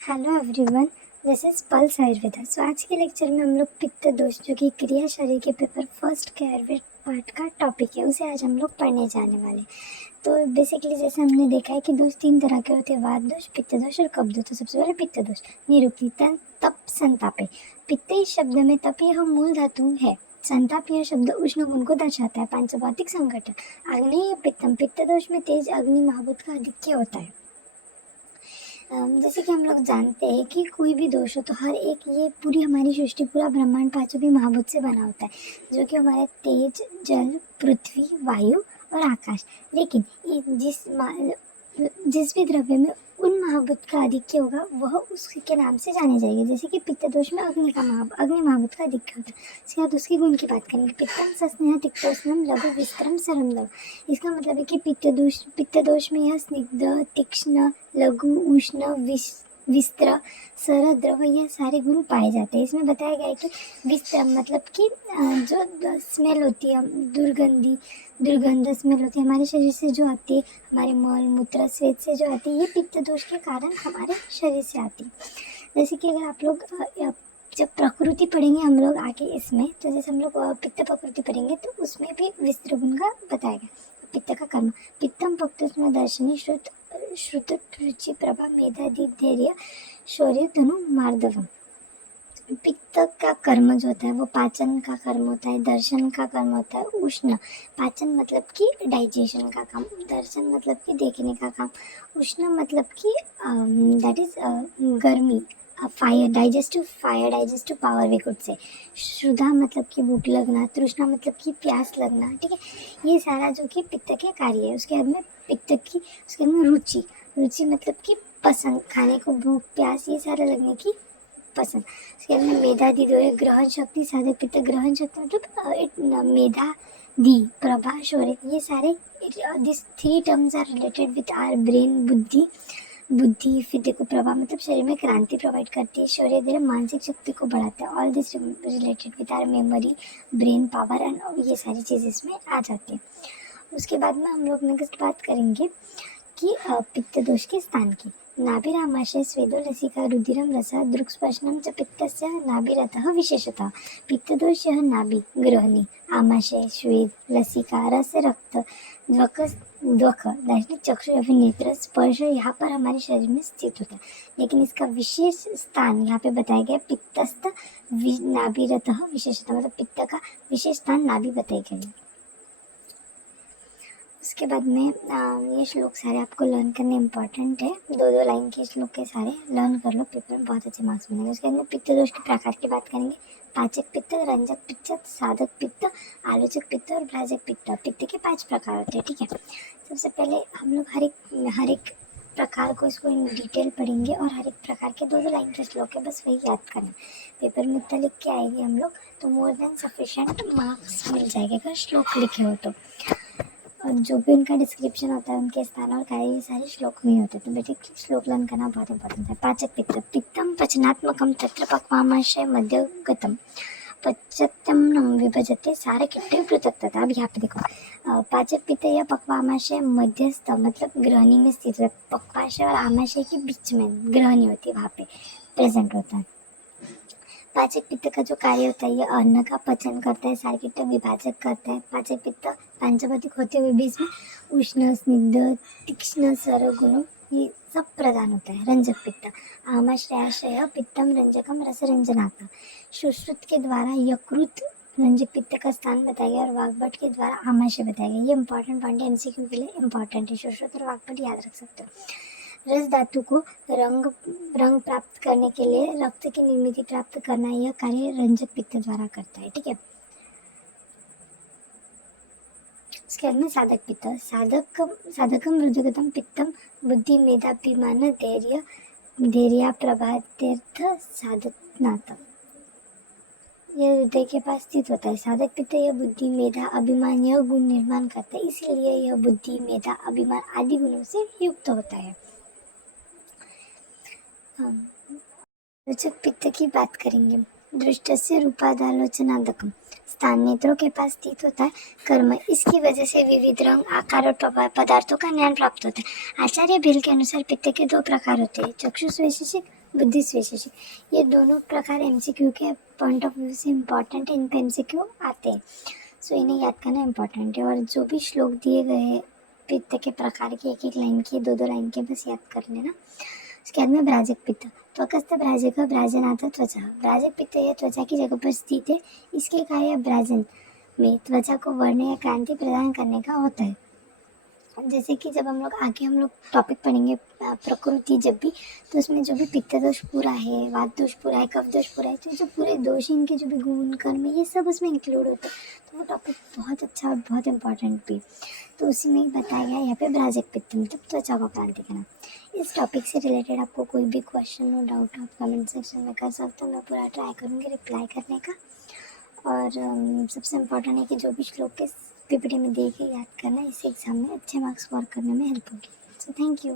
Hello everyone, this is pulse Ayurveda. So आज के lecture में हम लोग पित्त दोष जो कि क्रिया शरीर के पेपर फर्स्ट के आयुर्वेद पार्ट का टॉपिक है, उसे आज हम लोग पढ़ने जाने वाले। तो बेसिकली जैसे हमने देखा है कि दोष तीन तरह के होते हैं, वात दोष, पित्त दोष और कफ दोष। तो सबसे पहले पित्त दोष। निरुक्ति तप संतापे। पित्त इस शब्द में तप यह मूल धातु है। संताप यह शब्द उष्ण गुण को दर्शाता है। पांचभौतिक संघटन अग्नि पित्तम। पित्त दोष में तेज अग्नि महाभूत का आधिक्य होता है। जैसे कि हम लोग जानते हैं कि कोई भी दोष हो तो हर एक, ये पूरी हमारी सृष्टि, पूरा ब्रह्मांड पांचों भी महाभूत से बना होता है, जो कि हमारे तेज, जल, पृथ्वी, वायु और आकाश। लेकिन जिस भी द्रव्य में उन महाभूत का आधिक्य होगा वह उसके नाम से जाने जाएंगे। जैसे कि पित्त दोष में अग्नि महाभूत का आधिक्य होता है। इसके बाद उसके गुण की बात करेंगे। पित्तम सस्नेह तिक्तोष्णम लघु विस्तरम सरम लव। इसका मतलब है कि पित्त दोष में यह स्निग्ध, तीक्ष्ण, लघु, उष्ण, विस्त्र, सर, द्रव, यह सारे गुण पाए जाते हैं। इसमें बताया गया है कि विस्त्र मतलब कि जो स्मेल होती है, दुर्गंध स्मेल होती है हमारे शरीर से जो आती है, हमारे मल मूत्र श्वेत से जो आती है, ये पित्त दोष के कारण हमारे शरीर से आती है। जैसे कि अगर आप लोग जब प्रकृति पढ़ेंगे हम लोग आगे इसमें, तो जैसे हम लोग पित्त प्रकृति पढ़ेंगे तो उसमें भी विस्त्र गुण का बताया गया। पित्त का कर्म। पित्तम पक्तस्म दर्शनी श्रुत रुचि प्रभा मेधादि धैर्य शौर्य तनु मार्दवम। पित्त का कर्म जो होता है वो पाचन का कर्म होता है, दर्शन का कर्म होता है। उष्ण, पाचन मतलब कि डाइजेशन का काम, दर्शन मतलब कि देखने का काम, उष्ण मतलब कि दैट इज गर्मी, digestive power we could say. क्षुधा मतलब कि भूख लगना, तृष्णा मतलब कि प्यास लगना। ठीक है, ये सारा जो कि पित्त के कार्य है। उसके बाद में उसके बाद में रुचि मतलब कि पसंद, खाने को भूख प्यास ये सारा लगने की पसंद। उसके बाद में मेधादि ग्रहण शक्ति, साधक पित्त ग्रहण शक्ति मतलब मेधा दी प्रभा शौर्य, ये सारे this three terms are related with our brain. बुद्धि फिर देखो, प्रभा मतलब शरीर में क्रांति प्रोवाइड करती है, शौर्य धीरे मानसिक शक्ति को बढ़ाता है। All this related with our memory, brain power and ये सारी चीज़ इसमें आ जाती है। उसके बाद में हम लोग नेक्स्ट बात करेंगे कि पित्त दोष के स्थान की। नाभिरामाशय स्वेदो लसिका रुधिरम रसा दृक्स्पर्शनम च पित्तस्य नाभिरतः विशेषतः। पित्त दोष यह नाभि, ग्रहणी, आमाशय, स्वेद, लसिका, रस, रक्त, द्वक चक्षु या फिर नेत्र, स्पर्श यहाँ पर हमारे शरीर में स्थित होता है। लेकिन इसका विशेष स्थान यहाँ पे बताया गया पित्तस्थ नाभिरतः विशेषतः, मतलब पित्त का विशेष स्थान नाभि बताई गई। उसके बाद में ये श्लोक सारे आपको लर्न करने इम्पॉर्टेंट है। दो लाइन के श्लोक के सारे लर्न कर लो, पेपर में बहुत अच्छे मार्क्स मिलेंगे। उसके बाद में पित्त दोष के प्रकार की बात करेंगे। पाचक पित्त, रंजक पित्त, साधक पित्त, आलोचक पित्त और भ्राजक पित्त। पित्त के 5 प्रकार होते हैं। ठीक है, सबसे पहले हम लोग हर एक प्रकार को इसको इन डिटेल पढ़ेंगे और हर एक प्रकार के दो लाइन के श्लोक है, बस वही याद करना। पेपर में इतना लिख के आएगी हम लोग तो मोर देन सफिशिएंट मार्क्स मिल जाएंगे अगर श्लोक लिखे हो तो। और जो भी उनका डिस्क्रिप्शन होता है, उनके स्थान और कार्य, ये सारे श्लोक में होते हैं। तो बेटे श्लोक लर्न करना बहुत इंपॉर्टेंट है। पाचक पित्त। पित्तम पचनात्मकम तत्र पक्वामाशय मध्यगतम पचत्यम विभजते सारकिट्टे पृथक्तता। अब यहाँ पे देखो, पाचक पित्त या पक्वामाशय मध्यस्थ मतलब ग्रहणी में स्थित है। पक्वाशय और आमाशय के बीच में ग्रहणी होती है, वहाँ पे प्रेजेंट होता है। पाचक पित्त का जो कार्य होता है, ये अन्न का पचन करता है, सारकिट्ट विभाजक करता है। पाचक पित्त पांचभौतिक होते हुए भी इसमें उष्ण, स्निग्ध, तीक्ष्ण, सर गुण ये सब प्रदान होता है। रंजक पित्त। आमाशयाशय पित्तम रंजकम रस रंजनात्म। सुश्रुत के द्वारा यकृत रंजक पित्त का स्थान बताया गया और वाग्भट के द्वारा आमाशय बताया गया। ये इंपॉर्टेंट पॉइंट है, एमसीक्यू के लिए इंपॉर्टेंट है। सुश्रुत और वाग्भट याद रख सकते हो। रस धातु को रंग प्राप्त करने के लिए रक्त की निर्मिति प्राप्त करना, यह कार्य रंजक पित्त द्वारा करता है। ठीक है, उसके बाद में साधक पित्त। साधकम रुजगतम पित्तम बुद्धि मेधाभिमान धैर्य प्रभातीर्थ साधनात्। यह हृदय के पास स्थित होता है। साधक पित्त यह बुद्धि मेधा अभिमान यह गुण निर्माण करता है, इसीलिए यह बुद्धि मेधा अभिमान आदि गुणों से युक्त होता है। रोचक पित्त की बात करेंगे। दृष्टस्य रूपादालोचनादकम। स्थान नेत्रों के पास स्थित होता है। कर्म, इसकी वजह से विविध रंग, आकार और पदार्थों का ज्ञान प्राप्त होता है। आचार्य भील के अनुसार पित्त के 2 प्रकार होते हैं, चक्षुष वैशेषिक बुद्धिस्ट विशेषण, ये दोनों प्रकार एमसीक्यू के पॉइंट ऑफ व्यू से इम्पॉर्टेंट है, इन पे एमसीक्यू आते हैं। सो इन्हें याद करना इम्पॉर्टेंट है। और जो भी श्लोक दिए गए हैं पित्त के प्रकार के, एक एक लाइन के, दो दो लाइन के, बस याद कर लेना। उसके बाद में ब्राजक पित्त, त्वकस्थ ब्राजक ब्राजनाथ त्वचा। ब्राजक पित्त यह त्वचा की जगह पर स्थित है, इसके कार्य ब्राजन में त्वचा को वर्ण या कांति प्रदान करने का होता है। जैसे कि जब हम लोग टॉपिक पढ़ेंगे प्रकृति जब भी, तो उसमें जो भी पित्त दोष पूरा है, वात दोष पूरा है, कफ दोष पूरा है, तो जो पूरे दोष इनके जो भी गुण कर्म ये सब उसमें इंक्लूड होता है। तो वो टॉपिक बहुत अच्छा और बहुत इंपॉर्टेंट भी, तो उसी में ही बताया गया यहाँ पे ब्राजक पित्त मतलब त्वचा का क्रांति करना। इस टॉपिक से रिलेटेड आपको कोई भी क्वेश्चन हो, डाउट आप कमेंट सेक्शन में कर सकते हो, मैं पूरा ट्राई करूँगी रिप्लाई करने का। और सबसे इम्पोर्टेंट है कि जो भी श्लोक के पीपीटी में दे के याद करना, इससे एग्जाम में अच्छे मार्क्स स्कोर करने में हेल्प होगी। So thank you.